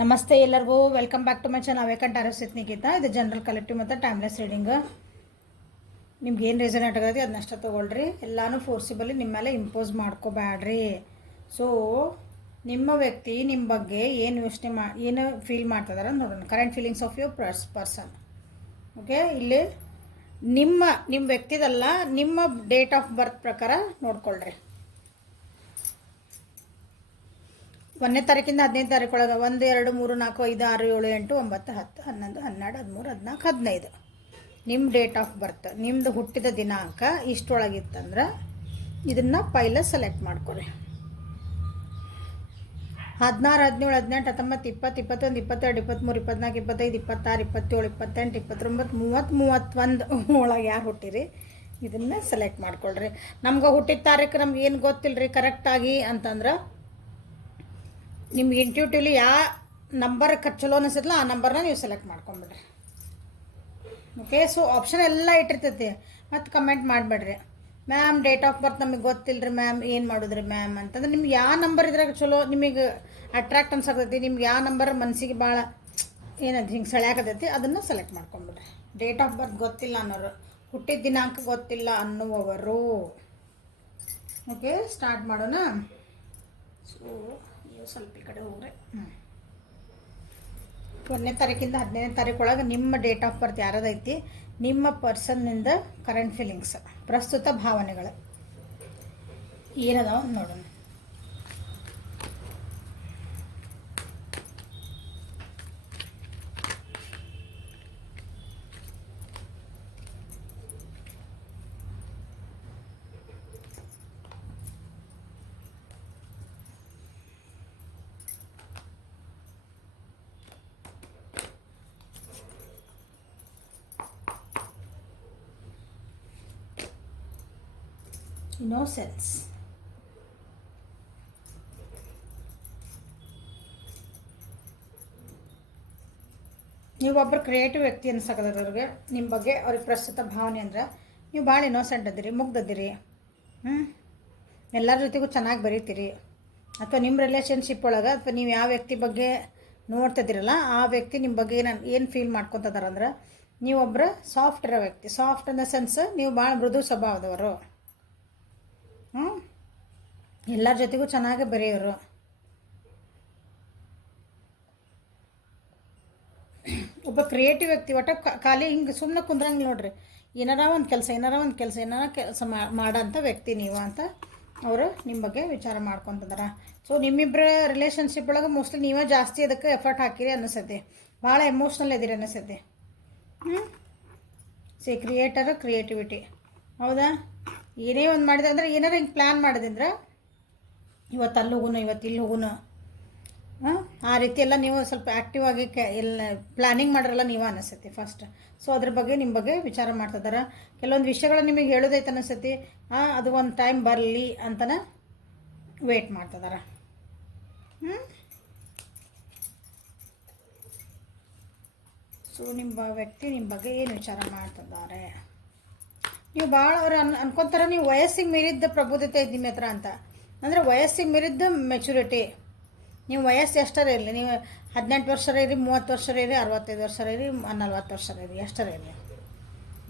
ನಮಸ್ತೆ ಎಲ್ಲರಿಗೂ welcome back to my channel ವೇಕಂಟ್ ಆರಸಿತ್ ನಿಖಿತಾ. ಇದು ಜನರಲ್ ಕಲೆಕ್ಟಿವ್ ಮತ್ತು ಟೈಮ್ಲೆಸ್ ರೀಡಿಂಗ್. ನಿಮ್ಗೆ ಏನು ರೆಸನೇಟ್ ಆಗತ್ತೆ ಅದನ್ನಷ್ಟ ತೊಗೊಳ್ರಿ. ಎಲ್ಲನೂ ಫೋರ್ಸಿಬಲಿ ನಿಮ್ಮ ಮೇಲೆ ಇಂಪೋಸ್ ಮಾಡ್ಕೋಬೇಡ್ರಿ. ಸೊ ನಿಮ್ಮ ವ್ಯಕ್ತಿ ನಿಮ್ಮ ಬಗ್ಗೆ ಏನು ಯೋಚನೆ ಏನು ಫೀಲ್ ಮಾಡ್ತಿದಾರೆ ನೋಡೋಣ. Current feelings of your person. Okay, ಇಲ್ಲಿ ನಿಮ್ಮ ವ್ಯಕ್ತಿದಲ್ಲ, ನಿಮ್ಮ ಡೇಟ್ ಆಫ್ ಬರ್ತ್ ಪ್ರಕಾರ ನೋಡ್ಕೊಳ್ರಿ. 1ನೇ ತಾರೀಕಿಂದ 15ನೇ ತಾರೀಕೊಳಗೆ 1, 2, 3, 4, 5, 6, 7, 8, 9, 10, 11, 12, 13, 14, 15 ನಿಮ್ಮ ಡೇಟ್ ಆಫ್ ಬರ್ತ್, ನಿಮ್ಮದು ಹುಟ್ಟಿದ ದಿನಾಂಕ ಇಷ್ಟೊಳಗಿತ್ತಂದ್ರೆ ಇದನ್ನು ಪೈಲ ಸೆಲೆಕ್ಟ್ ಮಾಡ್ಕೊರಿ. 16, 17, 18, 19, 20, 21, 22, 23, 24, 25, 26, 27, 28, 29, 30, 31 ಒಳಗೆ ಯಾರು ಹುಟ್ಟಿರಿ ಇದನ್ನು ಸೆಲೆಕ್ಟ್ ಮಾಡ್ಕೊಳ್ರಿ. ನಮ್ಗೆ ಹುಟ್ಟಿದ ತಾರೀಕು ನಮ್ಗೆ ಏನು ಗೊತ್ತಿಲ್ಲ ರೀ ಕರೆಕ್ಟಾಗಿ ಅಂತಂದ್ರೆ ನಿಮ್ಗೆ ಇಂಟ್ಯೂಟಿವ್ಲಿ ಯಾವ ನಂಬರ್ ಚಲೋ ಅನಿಸ್ತಲ್ಲ ಆ ನಂಬರ್ನ ನೀವು ಸೆಲೆಕ್ಟ್ ಮಾಡ್ಕೊಂಬಿಡ್ರಿ. ಓಕೆ, ಸೊ ಆಪ್ಷನ್ ಎಲ್ಲ ಇಟ್ಟಿರ್ತೈತಿ. ಮತ್ತು ಕಮೆಂಟ್ ಮಾಡಿಬಿಡ್ರಿ, ಮ್ಯಾಮ್ ಡೇಟ್ ಆಫ್ ಬರ್ತ್ ನಮಗೆ ಗೊತ್ತಿಲ್ಲ ರೀ ಮ್ಯಾಮ್, ಏನು ಮಾಡೋದ್ರಿ ಮ್ಯಾಮ್ ಅಂತಂದ್ರೆ ನಿಮ್ಗೆ ಯಾವ ನಂಬರ್ ಇದ್ರಾಗ ಚಲೋ ನಿಮಗೆ ಅಟ್ರಾಕ್ಟ್ ಅನ್ಸಾಕತೈತಿ, ನಿಮ್ಗೆ ಯಾವ ನಂಬರ್ ಮನಸ್ಸಿಗೆ ಭಾಳ ಏನದು ಹಿಂಗೆ ಸೆಳೆಯಾಕತೈತಿ ಅದನ್ನು ಸೆಲೆಕ್ಟ್ ಮಾಡ್ಕೊಂಬಿಡ್ರಿ. ಡೇಟ್ ಆಫ್ ಬರ್ತ್ ಗೊತ್ತಿಲ್ಲ ಅನ್ನೋರು, ಹುಟ್ಟಿದ ದಿನಾಂಕ ಗೊತ್ತಿಲ್ಲ ಅನ್ನುವವರು. ಓಕೆ, ಸ್ಟಾರ್ಟ್ ಮಾಡೋಣ. ಸೊ ನೀವು ಸ್ವಲ್ಪ ಈ ಕಡೆ ಹೋಗ್ರಿ. 1ನೇ ತಾರೀಕಿಂದ 15ನೇ ತಾರೀಕೊಳಗೆ ನಿಮ್ಮ ಡೇಟ್ ಆಫ್ ಬರ್ತ್ ಯಾರದೈತಿ, ನಿಮ್ಮ ಪರ್ಸನ್ನಿಂದ ಕರೆಂಟ್ ಫೀಲಿಂಗ್ಸ್, ಪ್ರಸ್ತುತ ಭಾವನೆಗಳು ಏನದಾವ ನೋಡೋಣ. ಇನ್ನೋಸೆನ್ಸ್, ನೀವೊಬ್ಬರು ಕ್ರಿಯೇಟಿವ್ ವ್ಯಕ್ತಿ ಅನ್ಸಕದ್ರವ್ರಿಗೆ ನಿಮ್ಮ ಬಗ್ಗೆ ಅವ್ರಿಗೆ ಪ್ರಸ್ತುತ ಭಾವನೆ ಅಂದ್ರೆ ನೀವು ಭಾಳ ಇನ್ನೋಸೆಂಟ್ ಅದಿರಿ, ಮುಗ್ದದಿರಿ. ಎಲ್ಲರ ಜೊತೆಗೂ ಚೆನ್ನಾಗಿ ಬರೀತೀರಿ. ಅಥವಾ ನಿಮ್ಮ ರಿಲೇಷನ್ಶಿಪ್ ಒಳಗೆ ಅಥವಾ ನೀವು ಯಾವ ವ್ಯಕ್ತಿ ಬಗ್ಗೆ ನೋಡ್ತಿದ್ದೀರಲ್ಲ ಆ ವ್ಯಕ್ತಿ ನಿಮ್ಮ ಬಗ್ಗೆ ಏನು ಫೀಲ್ ಮಾಡ್ಕೊತದಾರಂದ್ರೆ ನೀವೊಬ್ಬರು ಸಾಫ್ಟ್ ಇರೋ ವ್ಯಕ್ತಿ. ಸಾಫ್ಟ್ ಇನ್ ದ ಸೆನ್ಸ್ ನೀವು ಭಾಳ ಮೃದು ಸ್ವಭಾವದವರು, ಎಲ್ಲರ ಜೊತೆಗೂ ಚೆನ್ನಾಗಿ ಬರೆಯೋರು. ಒಬ್ಬ ಕ್ರಿಯೇಟಿವ್ ವ್ಯಕ್ತಿ. ಒಟ್ಟು ಖಾಲಿ ಹಿಂಗೆ ಸುಮ್ಮನೆ ಕುಂದ್ರಂಗೆ ನೋಡ್ರಿ, ಏನಾರ ಒಂದು ಕೆಲಸ ಮಾಡೋಂಥ ವ್ಯಕ್ತಿ ನೀವು ಅಂತ ಅವರು ನಿಮ್ಮ ಬಗ್ಗೆ ವಿಚಾರ ಮಾಡ್ಕೊತದಾರ. ಸೊ ನಿಮ್ಮಿಬ್ಬರ ರಿಲೇಷನ್ಶಿಪ್ ಒಳಗೆ ಮೋಸ್ಟ್ಲಿ ನೀವೇ ಜಾಸ್ತಿ ಅದಕ್ಕೆ ಎಫರ್ಟ್ ಹಾಕಿರಿ ಅನ್ನಿಸ್ತೈತಿ, ಭಾಳ ಎಮೋಷ್ನಲ್ ಇದ್ದೀರಿ ಅನ್ನಿಸ್ತೈತಿ. ಕ್ರಿಯೇಟರ್ ಕ್ರಿಯೇಟಿವಿಟಿ, ಹೌದಾ? ಏನೇ ಒಂದು ಮಾಡಿದೆ ಅಂದರೆ ಏನಾರು ಹಿಂಗೆ ಪ್ಲ್ಯಾನ್ ಮಾಡಿದ್ರೆ ಇವತ್ತು ಅಲ್ಲಿ ಹೋಗುನು, ಇವತ್ತು ಇಲ್ಲಿ ಹೋಗುನು, ಆ ರೀತಿ ಎಲ್ಲ ನೀವು ಸ್ವಲ್ಪ ಆ್ಯಕ್ಟಿವ್ ಆಗಿ ಎಲ್ಲ ಪ್ಲ್ಯಾನಿಂಗ್ ಮಾಡಿರಲ್ಲ ನೀವು ಅನ್ನಿಸ್ತೈತಿ ಫಸ್ಟ್. ಸೊ ಅದ್ರ ಬಗ್ಗೆ ನಿಮ್ಮ ಬಗ್ಗೆ ವಿಚಾರ ಮಾಡ್ತಿದ್ದಾರೆ. ಕೆಲವೊಂದು ವಿಷಯಗಳು ನಿಮಗೆ ಹೇಳೋದೈತೆ ಅನ್ನಿಸ್ತೈತಿ, ಅದು ಒಂದು ಟೈಮ್ ಬರಲಿ ಅಂತಲೇ ವೇಟ್ ಮಾಡ್ತಿದ್ದಾರೆ. ಸೊ ನಿಮ್ಮ ವ್ಯಕ್ತಿ ನಿಮ್ಮ ಬಗ್ಗೆ ಏನು ವಿಚಾರ ಮಾಡ್ತಿದ್ದಾರೆ, ನೀವು ಭಾಳ ಅವ್ರು ಅನ್ಕೊತಾರೆ ನೀವು ವಯಸ್ಸಿಗೆ ಮೀರಿದ್ದ ಪ್ರಬುದ್ಧತೆ ಐತೆ ನಿಮ್ಮ ಹತ್ರ ಅಂತ. ಅಂದರೆ ವಯಸ್ಸಿಗೆ ಮೀರಿದ್ದ ಮೆಚುರಿಟಿ. ನೀವು ವಯಸ್ಸು ಎಷ್ಟರ ಇರಲಿ, ನೀವು 18 ವರ್ಷ ಇರಿ, 30 ವರ್ಷ ಇರಿ, 65 ವರ್ಷ ಇರಿ, 40 ವರ್ಷ ಇರಿ, ಎಷ್ಟರ ಇರಲಿ,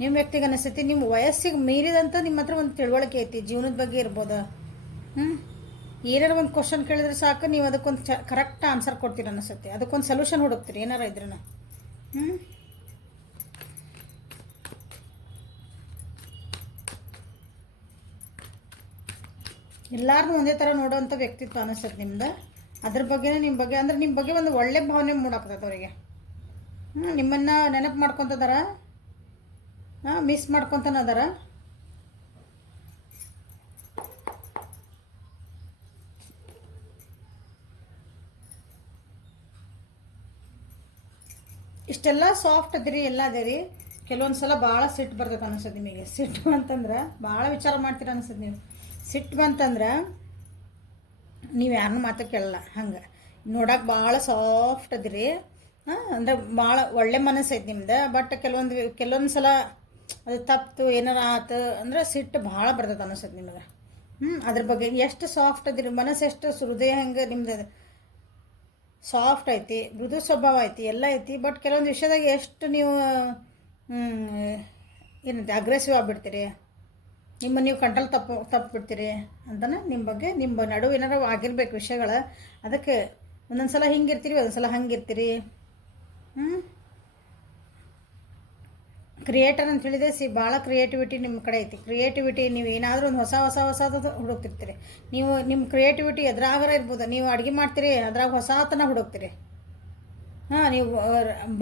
ನಿಮ್ಮ ವ್ಯಕ್ತಿಗೆ ಅನಿಸ್ತೈತಿ ನಿಮ್ಮ ವಯಸ್ಸಿಗೆ ಮೀರಿದಂಥ ನಿಮ್ಮ ಹತ್ರ ಒಂದು ತಿಳುವಳಿಕೆ ಐತಿ, ಜೀವನದ ಬಗ್ಗೆ ಇರ್ಬೋದು. ಏನಾರು ಒಂದು ಕ್ವಶನ್ ಕೇಳಿದ್ರೆ ಸಾಕು, ನೀವು ಅದಕ್ಕೊಂದು ಕರೆಕ್ಟ್ ಆನ್ಸರ್ ಕೊಡ್ತೀರಿ ಅನಿಸ್ತೈತಿ, ಅದಕ್ಕೊಂದು ಸೊಲ್ಯೂಷನ್ ಹುಡುಕ್ತೀರಿ ಏನಾರ ಇದ್ರೂ. ಎಲ್ಲಾರನ್ನೂ ಒಂದೇ ಥರ ನೋಡೋವಂಥ ವ್ಯಕ್ತಿತ್ವ ಅನಿಸ್ತೈತೆ ನಿಮ್ದು. ಅದ್ರ ಬಗ್ಗೆನೇ ನಿಮ್ಮ ಬಗ್ಗೆ ಅಂದ್ರೆ ನಿಮ್ಮ ಬಗ್ಗೆ ಒಂದು ಒಳ್ಳೆ ಭಾವನೆ ಮೂಡಾಕ್ತೈತೆ ಅವರಿಗೆ. ನಿಮ್ಮನ್ನು ನೆನಪು ಮಾಡ್ಕೊತದಾರ, ಮಿಸ್ ಮಾಡ್ಕೊತಾನ ಅದಾರ. ಇಷ್ಟೆಲ್ಲ ಸಾಫ್ಟ್ ಅದಿರಿ, ಎಲ್ಲ ಅದಿರಿ. ಕೆಲವೊಂದು ಸಲ ಭಾಳ ಸಿಟ್ಟು ಬರ್ತೈತೆ ಅನಿಸ್ತದೆ ನಿಮಗೆ. ಸಿಟ್ಟು ಅಂತಂದ್ರೆ ಭಾಳ ವಿಚಾರ ಮಾಡ್ತೀರ ಅನಿಸ್ತದೆ ನೀವು. ಸಿಟ್ಟು ಬಂತಂದ್ರೆ ನೀವು ಯಾರನ್ನೂ ಮಾತು ಕೇಳಲ್ಲ. ಹಂಗೆ ನೋಡೋಕೆ ಭಾಳ ಸಾಫ್ಟ್ ಅದಿರಿ, ಅಂದರೆ ಭಾಳ ಒಳ್ಳೆ ಮನಸ್ಸು ಐತೆ ನಿಮ್ದು. ಬಟ್ ಕೆಲವೊಂದು ಸಲ ಅದು ತಪ್ಪು ಏನಾರ ಆತು ಅಂದ್ರೆ ಸಿಟ್ಟು ಭಾಳ ಬರ್ತೈತೆ ಅನಿಸ್ತದೆ ನಿಮಗೆ. ಅದ್ರ ಬಗ್ಗೆ ಎಷ್ಟು ಸಾಫ್ಟ್ ಅದಿರಿ, ಮನಸ್ಸು ಎಷ್ಟು ಹೃದಯ ಹೆಂಗೆ ನಿಮ್ದು ಸಾಫ್ಟ್ ಐತಿ, ಮೃದು ಸ್ವಭಾವ ಐತಿ, ಎಲ್ಲ ಐತಿ. ಬಟ್ ಕೆಲವೊಂದು ವಿಷಯದಾಗ ಎಷ್ಟು ನೀವು ಏನಂತೆ ಅಗ್ರೆಸಿವ್ ಆಗಿಬಿಡ್ತೀರಿ, ನೀವು ಕಂಟ್ರೋಲ್ ತಪ್ಪಿಬಿಡ್ತೀರಿ ಅಂತಲೇ ನಿಮ್ಮ ಬಗ್ಗೆ ನಿಮ್ಮ ನಡುವೆ ಏನಾರು ಆಗಿರ್ಬೇಕು ವಿಷಯಗಳು. ಅದಕ್ಕೆ ಒಂದೊಂದು ಸಲ ಹಿಂಗಿರ್ತೀರಿ, ಒಂದೊಂದು ಸಲ ಹಂಗಿರ್ತೀರಿ. ಕ್ರಿಯೇಟರ್ ಅಂತ ಹೇಳಿದೆ. ಭಾಳ ಕ್ರಿಯೇಟಿವಿಟಿ ನಿಮ್ಮ ಕಡೆ ಐತಿ. ಕ್ರಿಯೇಟಿವಿಟಿ, ನೀವು ಏನಾದರೂ ಒಂದು ಹೊಸದು ಹುಡುಕ್ತಿರ್ತೀರಿ. ನೀವು ನಿಮ್ಮ ಕ್ರಿಯೇಟಿವಿಟಿ ಎದ್ರಾಗಾರ ಇರ್ಬೋದು. ನೀವು ಅಡುಗೆ ಮಾಡ್ತೀರಿ, ಅದ್ರಾಗ ಹೊಸತನ ಹುಡುಕ್ತೀರಿ. ನೀವು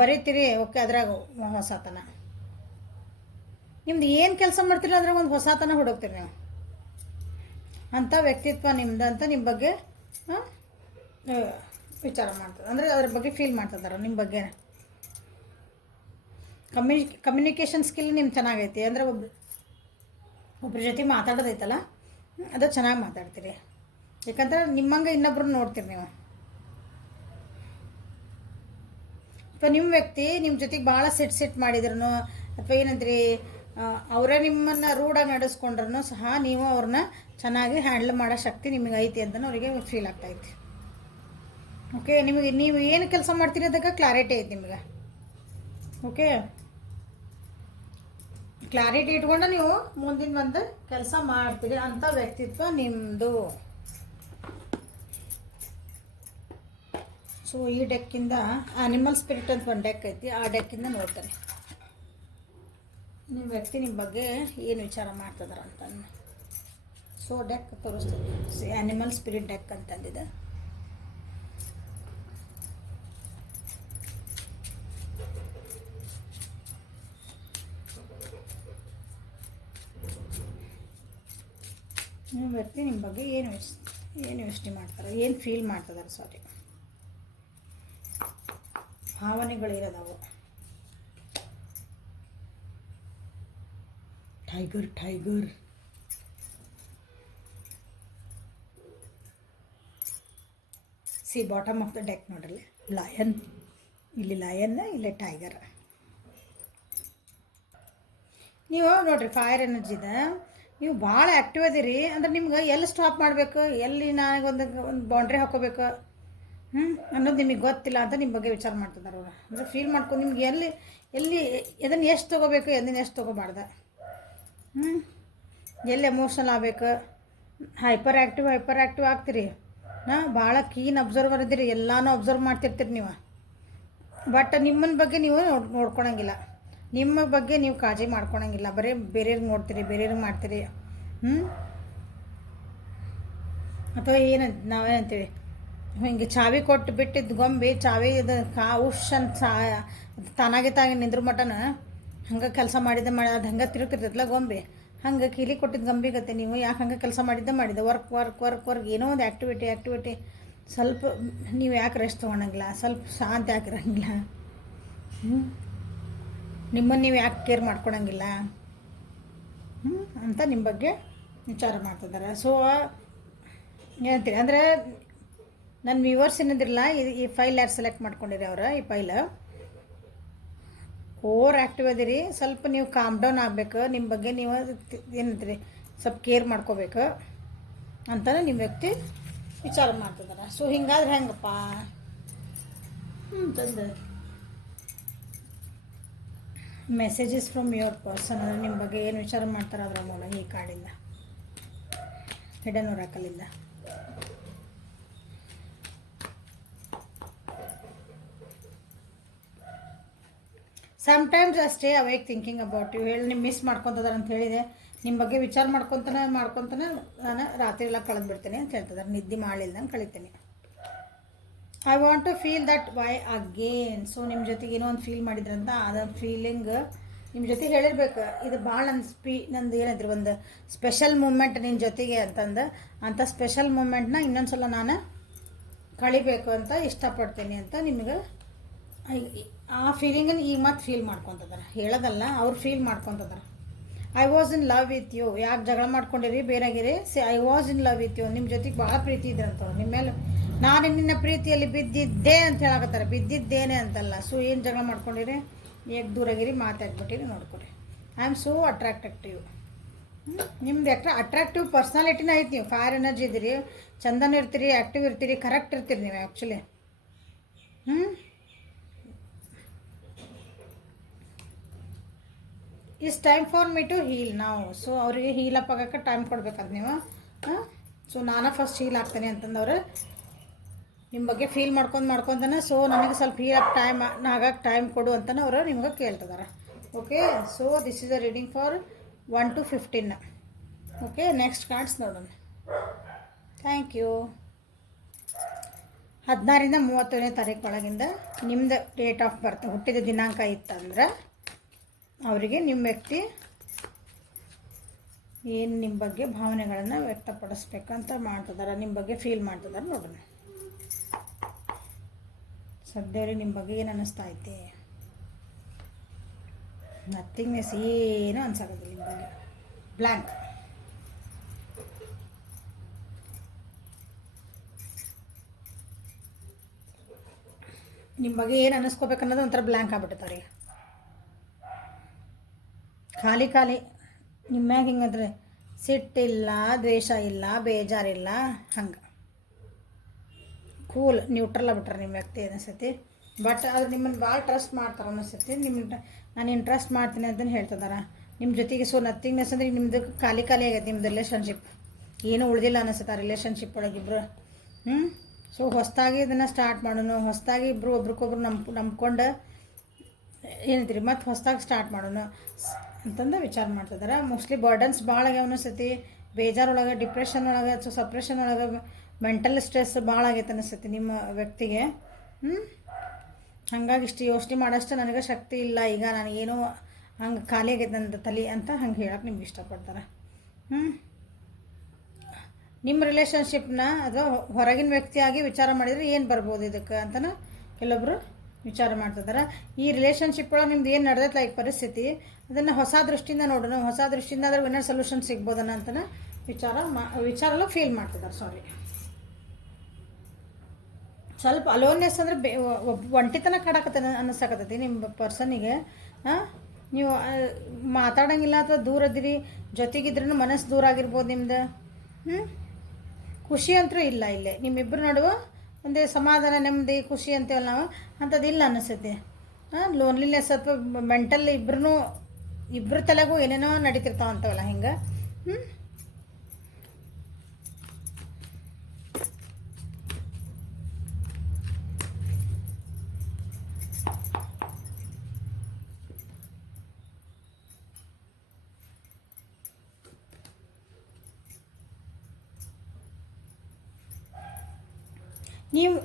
ಬರೀತೀರಿ, ಓಕೆ, ಅದ್ರಾಗ ಹೊಸತನ. ನಿಮ್ದು ಏನು ಕೆಲಸ ಮಾಡ್ತೀರಿ ಅದ್ರಾಗ ಒಂದು ಹೊಸತನ ಹುಡುಕ್ತೀರಿ ನೀವು. ಅಂಥ ವ್ಯಕ್ತಿತ್ವ ನಿಮ್ದು ಅಂತ ನಿಮ್ಮ ಬಗ್ಗೆ ವಿಚಾರ ಮಾಡ್ತಾರೆ, ಅಂದರೆ ಅದ್ರ ಬಗ್ಗೆ ಫೀಲ್ ಮಾಡ್ತಿದ್ದಾರೆ ನಿಮ್ಮ ಬಗ್ಗೆ. ಕಮ್ಯುನಿಕೇಷನ್ ಸ್ಕಿಲ್ ನಿಮ್ಗೆ ಚೆನ್ನಾಗೈತಿ. ಅಂದರೆ ಒಬ್ರ ಜೊತೆ ಮಾತಾಡೋದೈತಲ್ಲ, ಅದು ಚೆನ್ನಾಗಿ ಮಾತಾಡ್ತೀರಿ. ಯಾಕಂದ್ರೆ ನಿಮ್ಮಂಗೆ ಇನ್ನೊಬ್ರನ್ನ ನೋಡ್ತೀರಿ ನೀವು. ಅಥವಾ ನಿಮ್ಮ ವ್ಯಕ್ತಿ ನಿಮ್ಮ ಜೊತೆಗೆ ಭಾಳ ಸಿಟ್ ಮಾಡಿದ್ರು, ಅಥವಾ ಏನಂದ್ರಿ ಅವರೇ ನಿಮ್ಮನ್ನು ರೂಢಾಗಿ ನಡೆಸ್ಕೊಂಡ್ರೂ ಸಹ ನೀವು ಅವ್ರನ್ನ ಚೆನ್ನಾಗಿ ಹ್ಯಾಂಡಲ್ ಮಾಡೋ ಶಕ್ತಿ ನಿಮಗೆ ಐತಿ ಅಂತಲೂ ಅವರಿಗೆ ಫೀಲ್ ಆಗ್ತಾಯಿತ್ತು. ಓಕೆ, ನಿಮಗೆ ನೀವು ಏನು ಕೆಲಸ ಮಾಡ್ತೀರಿ ಅದಕ್ಕೆ ಕ್ಲಾರಿಟಿ ಐತಿ ನಿಮಗೆ. ಓಕೆ, ಕ್ಲಾರಿಟಿ ಇಟ್ಕೊಂಡು ನೀವು ಮುಂದಿನ ಬಂದು ಕೆಲಸ ಮಾಡ್ತೀರಿ ಅಂಥ ವ್ಯಕ್ತಿತ್ವ ನಿಮ್ಮದು. ಸೊ ಈ ಡೆಕ್ಕಿಂದ ಆನಿಮಲ್ ಸ್ಪಿರಿಟ್ ಅಂತ ಒಂದು ಡೆಕ್ ಐತಿ, ಆ ಡೆಕ್ಕಿಂದ ನೋಡ್ತಾರೆ ನಿಮ್ಮ ವ್ಯಕ್ತಿ ನಿಮ್ಮ ಬಗ್ಗೆ ಏನು ವಿಚಾರ ಮಾಡ್ತಿದಾರ ಅಂತ. ಸೊ ಡೆಕ್ ತೋರಿಸ್ತೀನಿ, ಆನಿಮಲ್ ಸ್ಪಿರಿಟ್ ಡೆಕ್ ಅಂತಂದಿದೆ. ನಿಮ್ಮ ವ್ಯಕ್ತಿ ನಿಮ್ಮ ಬಗ್ಗೆ ಏನು ಯೋಚನೆ ಮಾಡ್ತಾರೆ, ಏನು ಫೀಲ್ ಮಾಡ್ತಿದ್ದಾರೆ, ಸಾರಿ, ಭಾವನೆಗಳಿರೋದವು. Tiger see bottom of the deck ನೋಡ್ರಿ, ಲಯನ್, ಇಲ್ಲಿ ಲಯನ್, ಇಲ್ಲಿ ಟೈಗರ್. ನೀವು ನೋಡ್ರಿ ಫೈರ್ ಎನರ್ಜಿದ ನೀವು ಭಾಳ ಆ್ಯಕ್ಟಿವ್ ಅದೀರಿ. ಅಂದ್ರೆ ನಿಮ್ಗೆ ಎಲ್ಲಿ ಸ್ಟಾಪ್ ಮಾಡಬೇಕು, ಎಲ್ಲಿ ನನಗೊಂದು ಬೌಂಡ್ರಿ ಹಾಕೋಬೇಕು ಅನ್ನೋದು ನಿಮಗೆ ಗೊತ್ತಿಲ್ಲ ಅಂತ ನಿಮ್ಮ ಬಗ್ಗೆ ವಿಚಾರ ಮಾಡ್ತಿದ್ದಾರೆ ಅವರು. ಅಂದರೆ ಫೀಲ್ ಮಾಡ್ಕೊಂಡು ನಿಮ್ಗೆ ಎಲ್ಲಿ ಇದನ್ನು ಎಷ್ಟು ತೊಗೋಬೇಕು, ಎದನ್ನು ಎಷ್ಟು ತೊಗೋಬಾರ್ದು, ಎಲ್ಲಿ ಎಮೋಷ್ನಲ್ ಆಗಬೇಕು, ಹೈಪರ್ ಆ್ಯಕ್ಟಿವ್ ಆಗ್ತೀರಿ. ಭಾಳ ಕೀನ್ ಅಬ್ಸರ್ವರ್ ಇದ್ದೀರಿ, ಎಲ್ಲನೂ ಅಬ್ಸರ್ವ್ ಮಾಡ್ತಿರ್ತೀರಿ ನೀವು. ಬಟ್ ನಿಮ್ಮನ್ನ ಬಗ್ಗೆ ನೀವು ನೋಡ್ಕೊಳಂಗಿಲ್ಲ, ನಿಮ್ಮ ಬಗ್ಗೆ ನೀವು ಕಾಳಜಿ ಮಾಡ್ಕೊಳಂಗಿಲ್ಲ. ಬರೀ ಬೇರೆಯವ್ರಿಗೆ ನೋಡ್ತೀರಿ, ಬೇರೆಯವ್ರಿಗೆ ಮಾಡ್ತೀರಿ. ಅಥವಾ ಏನು ನಾವೇನಂತೀವಿ, ಹಿಂಗೆ ಚಾವಿ ಕೊಟ್ಟು ಬಿಟ್ಟಿದ್ದು ಗೊಂಬೆ, ಚಾವಿ ಇದು ಉಷ್ ಅಂತ ತಾನಾಗೆ ನಿಂದ್ರ ಮಟನ ಹಂಗೆ ಕೆಲಸ ಅದು ಹಂಗೆ ತಿರುಗ್ತಿರ್ತೈತಲ್ಲ ಗೊಂಬೆ, ಹಂಗೆ ಕೀಲಿ ಕೊಟ್ಟಿದ್ದು ಗೊಂಬೆಗತ್ತೆ ನೀವು ಯಾಕೆ ಹಂಗೆ ಕೆಲಸ ಮಾಡಿದ್ದೆ ವರ್ಕ್ ಏನೋ ಒಂದು ಆ್ಯಕ್ಟಿವಿಟಿ ಸ್ವಲ್ಪ ನೀವು ಯಾಕೆ ರೆಸ್ಟ್ ತೊಗೊಳಂಗಿಲ್ಲ, ಸ್ವಲ್ಪ ಶಾಂತಿ ಆಗಿರಂಗಿಲ್ಲ, ನಿಮ್ಮನ್ನು ನೀವು ಯಾಕೆ ಕೇರ್ ಮಾಡ್ಕೊಳಂಗಿಲ್ಲ ಅಂತ ನಿಮ್ಮ ಬಗ್ಗೆ ವಿಚಾರ ಮಾಡ್ತಿದ್ದಾರೆ. ಸೊ ಹೇಳ್ತೀರಿ ಅಂದರೆ ನನ್ನ ವ್ಯೂವರ್ಸ್ ಏನಂದಿರಲ್ಲ, ಈ ಫೈಲ್ ಯಾರು ಸೆಲೆಕ್ಟ್ ಮಾಡ್ಕೊಂಡಿರಿ ಅವರ ಈ ಫೈಲ್ ಓವರ್ ಆ್ಯಕ್ಟಿವ್ ಅದೀರಿ. ಸ್ವಲ್ಪ ನೀವು ಕಾಮ್ ಡೌನ್ ಆಗಬೇಕು, ನಿಮ್ಮ ಬಗ್ಗೆ ನೀವು ಏನಂತೀರಿ ಸ್ವಲ್ಪ ಕೇರ್ ಮಾಡ್ಕೋಬೇಕು ಅಂತಲೇ ನಿಮ್ಮ ವ್ಯಕ್ತಿ ವಿಚಾರ ಮಾಡ್ತಿದ್ದಾರೆ. ಸೊ ಹಿಂಗಾದ್ರೆ ಹೆಂಗಪ್ಪ ತಂದು ಮೆಸೇಜಸ್ ಫ್ರಮ್ ಯುವರ್ ಪರ್ಸನ್, ಅಂದರೆ ನಿಮ್ಮ ಬಗ್ಗೆ ಏನು ವಿಚಾರ ಮಾಡ್ತಾರೆ ಅದರ ಮೂಲಕ ಈ ಕಾರ್ಡಿಂದ, ಹಿಡನ್ ಒರಾಕಲಿಂದ. ಸಮ್ಟೈಮ್ಸ್ ಅಷ್ಟೇ ಅವೇಕ್ ಥಿಂಕಿಂಗ್ ಅಬೌಟ್ ಯು ಹೇಳಿ ನಿಮ್ಮ ಮಿಸ್ ಮಾಡ್ಕೊತದಾರೆ ಅಂತ ಹೇಳಿದೆ. ನಿಮ್ಮ ಬಗ್ಗೆ ವಿಚಾರ ಮಾಡ್ಕೊತಾನೆ ನಾನು ರಾತ್ರಿ ಎಲ್ಲ ಕಳೆದ್ಬಿಡ್ತೇನೆ ಅಂತ ಹೇಳ್ತಿದ್ದಾರೆ. ನಿದ್ದೆ ಮಾಡಲಿಲ್ಲ ನಾನು ಕಳಿತೇನೆ. I want to feel that why again. So ನಿಮ್ಮ ಜೊತೆಗೆ ಏನೋ ಒಂದು ಫೀಲ್ ಮಾಡಿದ್ರಂತ ಅದ ಫೀಲಿಂಗ್ ನಿಮ್ಮ ಜೊತೆಗೆ ಹೇಳಿರ್ಬೇಕು. ಇದು ಭಾಳ ನಂದು ಏನಿದ್ರು ಒಂದು ಸ್ಪೆಷಲ್ ಮೂಮೆಂಟ್ ನಿನ್ನ ಜೊತೆಗೆ ಅಂತಂದು, ಅಂಥ ಸ್ಪೆಷಲ್ ಮೂಮೆಂಟ್ನ ಇನ್ನೊಂದು ಸಲ ನಾನು ಕಳಿಬೇಕು ಅಂತ ಇಷ್ಟಪಡ್ತೀನಿ ಅಂತ ನಿಮಗೆ ಆ ಫೀಲಿಂಗನ್ನು ಈಗ ಮತ್ತೆ ಫೀಲ್ ಮಾಡ್ಕೊತಿದ್ದಾರೆ. ಹೇಳೋದಲ್ಲ, ಅವ್ರು ಫೀಲ್ ಮಾಡ್ಕೊತಿದ್ದಾರೆ. I was in love with you. ಯಾಕೆ ಜಗಳ ಮಾಡ್ಕೊಂಡಿರಿ ಬೇರೆಗಿರಿ, I was in love with you. ನಿಮ್ಮ ಜೊತೆಗೆ ಭಾಳ ಪ್ರೀತಿ ಇದ್ರಂತವ್ರು ನಿಮ್ಮ ಮೇಲೆ. ನಾನು ನಿನ್ನ ಪ್ರೀತಿಯಲ್ಲಿ ಬಿದ್ದಿದ್ದೆ ಅಂತ ಹೇಳಕತ್ತಾರೆ, ಬಿದ್ದಿದ್ದೇನೆ ಅಂತಲ್ಲ. ಸೊ ಏನು ಜಗಳ ಮಾಡ್ಕೊಂಡಿರಿ, ಏಕ್ ದೂರಾಗಿರಿ, ಮಾತಾಡ್ಬಿಟ್ಟಿರಿ, ನೋಡ್ಕೊರಿ. I am so attractive. ನಿಮ್ದು ಅಟ್ರಾಕ್ಟಿವ್ ಪರ್ಸ್ನಾಲಿಟಿನ ಐತಿ. ನೀವು ಫೈರ್ ಎನರ್ಜಿ ಇದ್ದೀರಿ, ಚಂದನ ಇರ್ತೀರಿ, ಆ್ಯಕ್ಟಿವ್ ಇರ್ತೀರಿ, ಕರೆಕ್ಟ್ ಇರ್ತೀರಿ ನೀವು ಆ್ಯಕ್ಚುಲಿ. ಹ್ಞೂ is time for me to heal ನಾವು. ಸೊ ಅವರಿಗೆ ಹೀಲ್ ಅಪ್ ಆಗೋಕ್ಕೆ ಟೈಮ್ ಕೊಡ್ಬೇಕಂತ ನೀವು. ಹಾಂ, ಸೊ ನಾನು ಫಸ್ಟ್ ಹೀಲ್ ಆಗ್ತೇನೆ ಅಂತಂದವ್ರು ನಿಮ್ಮ ಬಗ್ಗೆ ಫೀಲ್ ಮಾಡ್ಕೊತಾನೆ. ಸೊ ನನಗೆ ಸ್ವಲ್ಪ ಹೀಲ್ ಅಪ್ ಟೈಮ್ ಆಗಕ್ಕೆ ಟೈಮ್ ಕೊಡು ಅಂತಲೇ ಅವರು ನಿಮ್ಗೆ ಕೇಳ್ತಿದ್ದಾರೆ. Okay, so this is a reading for 1 to 15. Okay, next cards ನೋಡೋಣ. Thank you. 16ರಿಂದ 31ನೇ ತಾರೀಕು ಒಳಗಿಂದ ನಿಮ್ಮದು ಡೇಟ್ ಆಫ್ ಬರ್ತ್ ಹುಟ್ಟಿದ ದಿನಾಂಕ ಇತ್ತಂದ್ರೆ ಅವರಿಗೆ ನಿಮ್ಮ ವ್ಯಕ್ತಿ ಏನು ನಿಮ್ಮ ಬಗ್ಗೆ ಭಾವನೆಗಳನ್ನು ವ್ಯಕ್ತಪಡಿಸ್ಬೇಕಂತ ಮಾಡ್ತಿದ್ದಾರೆ, ನಿಮ್ಮ ಬಗ್ಗೆ ಫೀಲ್ ಮಾಡ್ತಿದ್ದಾರೆ ನೋಡೋಣ. ಸದ್ಯವ್ರಿಗೆ ನಿಮ್ಮ ಬಗ್ಗೆ ಏನು ಅನ್ನಿಸ್ತಾ ಐತೆ? ನಥಿಂಗ್ನೆಸ್, ಏನು ಅನ್ಸೋದಿಲ್ಲ ನಿಮ್ಮ ಬಗ್ಗೆ. ಬ್ಲ್ಯಾಂಕ್. ನಿಮ್ಮ ಬಗ್ಗೆ ಏನು ಅನ್ನಿಸ್ಕೋಬೇಕನ್ನೋದು ಒಂಥರ ಬ್ಲ್ಯಾಂಕ್ ಆಗ್ಬಿಟ್ಟಿರ್ತಾರೆ. ಖಾಲಿ ಖಾಲಿ ನಿಮ್ಮ ಮ್ಯಾಗ ಹಿಂಗಂದ್ರೆ ಸಿಟ್ಟಿಲ್ಲ, ದ್ವೇಷ ಇಲ್ಲ, ಬೇಜಾರಿಲ್ಲ, ಹಂಗೆ ಕೂಲ್ ನ್ಯೂಟ್ರಲ್ ಆಗ್ಬಿಟ್ರೆ ನಿಮ್ಮ ವ್ಯಕ್ತಿ ಅನಿಸ್ತೈತಿ. ಬಟ್ ಅದು ನಿಮ್ಮನ್ನು ಭಾಳ ಟ್ರಸ್ಟ್ ಮಾಡ್ತಾರೆ ಅನಿಸ್ತೈತಿ. ನಾನು ಇಂಟ್ರೆಸ್ಟ್ ಮಾಡ್ತೀನಿ ಅಂತಲೇ ಹೇಳ್ತಿದ್ದಾರೆ ನಿಮ್ಮ ಜೊತೆಗೆ. ಸೊ ನಥಿಂಗ್ನೆಸ್ ಅಂದರೆ ನಿಮ್ಮದು ಖಾಲಿ ಖಾಲಿ ಆಗೈತೆ ನಿಮ್ಮದು ರಿಲೇಷನ್ಶಿಪ್. ಏನೂ ಉಳಿದಿಲ್ಲ ಅನಿಸುತ್ತೆ ಆ ರಿಲೇಷನ್ಶಿಪ್ ಒಳಗಿಬ್ರು. ಸೊ ಹೊಸದಾಗಿ ಇದನ್ನು ಸ್ಟಾರ್ಟ್ ಮಾಡೋಣ, ಹೊಸದಾಗಿ ಇಬ್ಬರು ಒಬ್ರಿಗೊಬ್ರು ನಂಬ್ಕೊಂಡು ಏನಂತೀರಿ ಮತ್ತು ಹೊಸದಾಗಿ ಸ್ಟಾರ್ಟ್ ಮಾಡೋಣ ಅಂತಂದು ವಿಚಾರ ಮಾಡ್ತಿದ್ದಾರೆ. ಮೋಸ್ಟ್ಲಿ ಬರ್ಡನ್ಸ್ ಭಾಳ ಆಗ್ಯಾವ ಅನಿಸ್ತೈತಿ. ಬೇಜಾರೊಳಗೆ, ಡಿಪ್ರೆಷನ್ ಒಳಗೆ, ಸೊ ಸಪ್ರೆಷನ್ ಒಳಗೆ, ಮೆಂಟಲ್ ಸ್ಟ್ರೆಸ್ ಭಾಳ ಆಗೈತೆ ಅನಿಸ್ತೈತಿ ನಿಮ್ಮ ವ್ಯಕ್ತಿಗೆ. ಹಾಗಾಗಿ ಇಷ್ಟು ಯೋಚನೆ ಮಾಡೋಷ್ಟು ನನಗೆ ಶಕ್ತಿ ಇಲ್ಲ ಈಗ, ನನಗೇನೋ ಹಂಗೆ ಖಾಲಿ ಆಗೈತೆ ನನ್ನ ತಲೆ ಅಂತ ಹಂಗೆ ಹೇಳಕ್ಕೆ ನಿಮ್ಗೆ ಇಷ್ಟಪಡ್ತಾರೆ. ನಿಮ್ಮ ರಿಲೇಷನ್ಶಿಪ್ನ ಅಥವಾ ಹೊರಗಿನ ವ್ಯಕ್ತಿಯಾಗಿ ವಿಚಾರ ಮಾಡಿದರೆ ಏನು ಬರ್ಬೋದು ಇದಕ್ಕೆ ಅಂತಲೂ ಕೆಲವೊಬ್ಬರು ವಿಚಾರ ಮಾಡ್ತಿದ್ದಾರೆ. ಈ ರಿಲೇಷನ್ಶಿಪ್ ಒಳಗೆ ನಿಮ್ದು ಏನು ನಡೆದೈತಲ್ಲ ಈ ಪರಿಸ್ಥಿತಿ, ಅದನ್ನು ಹೊಸ ದೃಷ್ಟಿಯಿಂದ ನೋಡೋಣ, ಹೊಸ ದೃಷ್ಟಿಯಿಂದ ಅದ್ರ ಏನಾರು ಸೊಲ್ಯೂಷನ್ ಸಿಗ್ಬೋದನ್ನ ಅಂತಲೇ ವಿಚಾರ ಫೀಲ್ ಮಾಡ್ತಿದ್ದಾರೆ. ಸಾರಿ, ಸ್ವಲ್ಪ ಅಲೋನ್ನೆಸ್ ಅಂದರೆ ಒಂಟಿತನ ಕಾಡಕತ್ತ ಅನ್ನಿಸಕತ್ತೈತಿ ನಿಮ್ಮ ಪರ್ಸನಿಗೆ. ನೀವು ಮಾತಾಡೋಂಗಿಲ್ಲ ಅಥವಾ ದೂರ ಇದ್ದೀರಿ, ಜೊತೆಗಿದ್ರೂ ಮನಸ್ಸು ದೂರ ಆಗಿರ್ಬೋದು ನಿಮ್ದು. ಖುಷಿ ಅಂತೂ ಇಲ್ಲ ಇಲ್ಲೇ ನಿಮ್ಮಿಬ್ಬರು ನಡುವೆ ಒಂದೇ ಸಮಾಧಾನ, ನೆಮ್ಮದಿ, ಖುಷಿ ಅಂತೇವಲ್ಲ ನಾವು, ಅಂಥದ್ದು ಇಲ್ಲ ಅನ್ನಿಸ್ತೈತಿ. ಲೋನ್ಲಿನೆಸ್ ಅಥವಾ ಮೆಂಟಲ್ ಇಬ್ಬರು ತಲೆಗೂ ಏನೇನೋ ನಡೀತಿರ್ತಾವ ಅಂತವಲ್ಲ ಹಿಂಗೆ.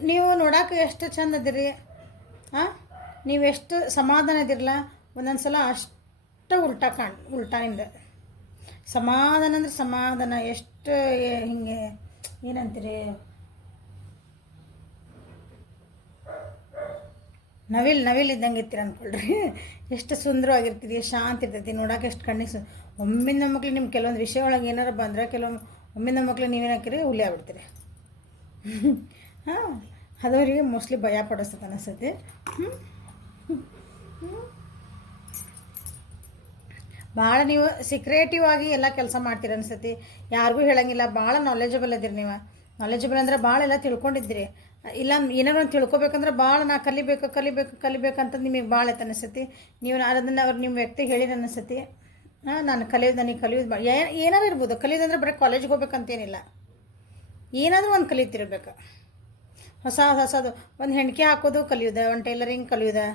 ನೀವು ನೋಡೋಕೆ ಎಷ್ಟು ಚಂದ ಅದಿರಿ. ನೀವು ಎಷ್ಟು ಸಮಾಧಾನ ಇದಿರಲ್ಲ, ಒಂದೊಂದು ಸಲ ಅಷ್ಟು ಉಲ್ಟಾ ನಿಮ್ದು ಸಮಾಧಾನ ಅಂದ್ರೆ ಸಮಾಧಾನ. ಎಷ್ಟು ಹಿಂಗೆ ಏನಂತೀರಿ, ನವಿಲ್ ಇದ್ದಂಗೆ ಇರ್ತೀರ ಅಂದ್ಕೊಳ್ರಿ. ಎಷ್ಟು ಸುಂದರವಾಗಿರ್ತೀರಿ, ಶಾಂತಿ ಇರ್ತೈತಿ ನೋಡೋಕೆ, ಎಷ್ಟು ಕಣ್ಣಿಗೆ ಒಮ್ಮಿಂದ ಮಕ್ಳು ನಿಮ್ಮ ಕೆಲವೊಂದು ವಿಷಯ ಒಳಗೆ ಏನಾರು ಬಂದರೆ ಕೆಲವೊಮ್ಮೆ ಒಮ್ಮಿಂದ ಮಕ್ಳು ನೀವೇನು ಹಾಕಿರಿ ಹುಲಿ ಆಗ್ಬಿಡ್ತೀರಿ. ಅದವರಿಗೆ ಮೋಸ್ಟ್ಲಿ ಭಯ ಪಡಿಸ್ತದೆ ಅನಿಸ್ತೈತಿ. ಭಾಳ ನೀವು ಸೀಕ್ರೆಟಿವ್ ಆಗಿ ಎಲ್ಲ ಕೆಲಸ ಮಾಡ್ತೀರಿ ಅನಿಸ್ತೈತಿ, ಯಾರಿಗೂ ಹೇಳೋಂಗಿಲ್ಲ. ಭಾಳ ನಾಲೆಜಬಲ್ ಅದಿರಿ ನೀವು. ನಾಲೆಜಬಲ್ ಅಂದ್ರೆ ಭಾಳ ಎಲ್ಲ ತಿಳ್ಕೊಂಡಿದ್ದೀರಿ. ಇಲ್ಲ ಏನಾರು ಒಂದು ತಿಳ್ಕೊಬೇಕಂದ್ರೆ ಭಾಳ ನಾ ಕಲಿಬೇಕಂತ ನಿಮಗೆ ಭಾಳ ಐತೆ ಅನಿಸ್ತೈತಿ. ನೀವು ಅದನ್ನು ಅವ್ರು ನಿಮ್ಮ ವ್ಯಕ್ತಿ ಹೇಳಿದ ಅನಿಸ್ತೈತಿ. ನನಗೆ ಕಲಿಯೋದು ಭಾಳ ಏನಾದ್ರು ಇರ್ಬೋದು. ಕಲಿಯೋದಂದ್ರೆ ಬರೀ ಕಾಲೇಜ್ಗೆ ಹೋಗ್ಬೇಕಂತೇನಿಲ್ಲ, ಏನಾದರೂ ಒಂದು ಕಲಿತಿರ್ಬೇಕು. ಹೊಸದು ಒಂದು ಹೆಣ್ಕೆ ಹಾಕೋದು ಕಲಿಯೋದು, ಒಂದು ಟೈಲರಿಂಗ್ ಕಲಿಯೋದು,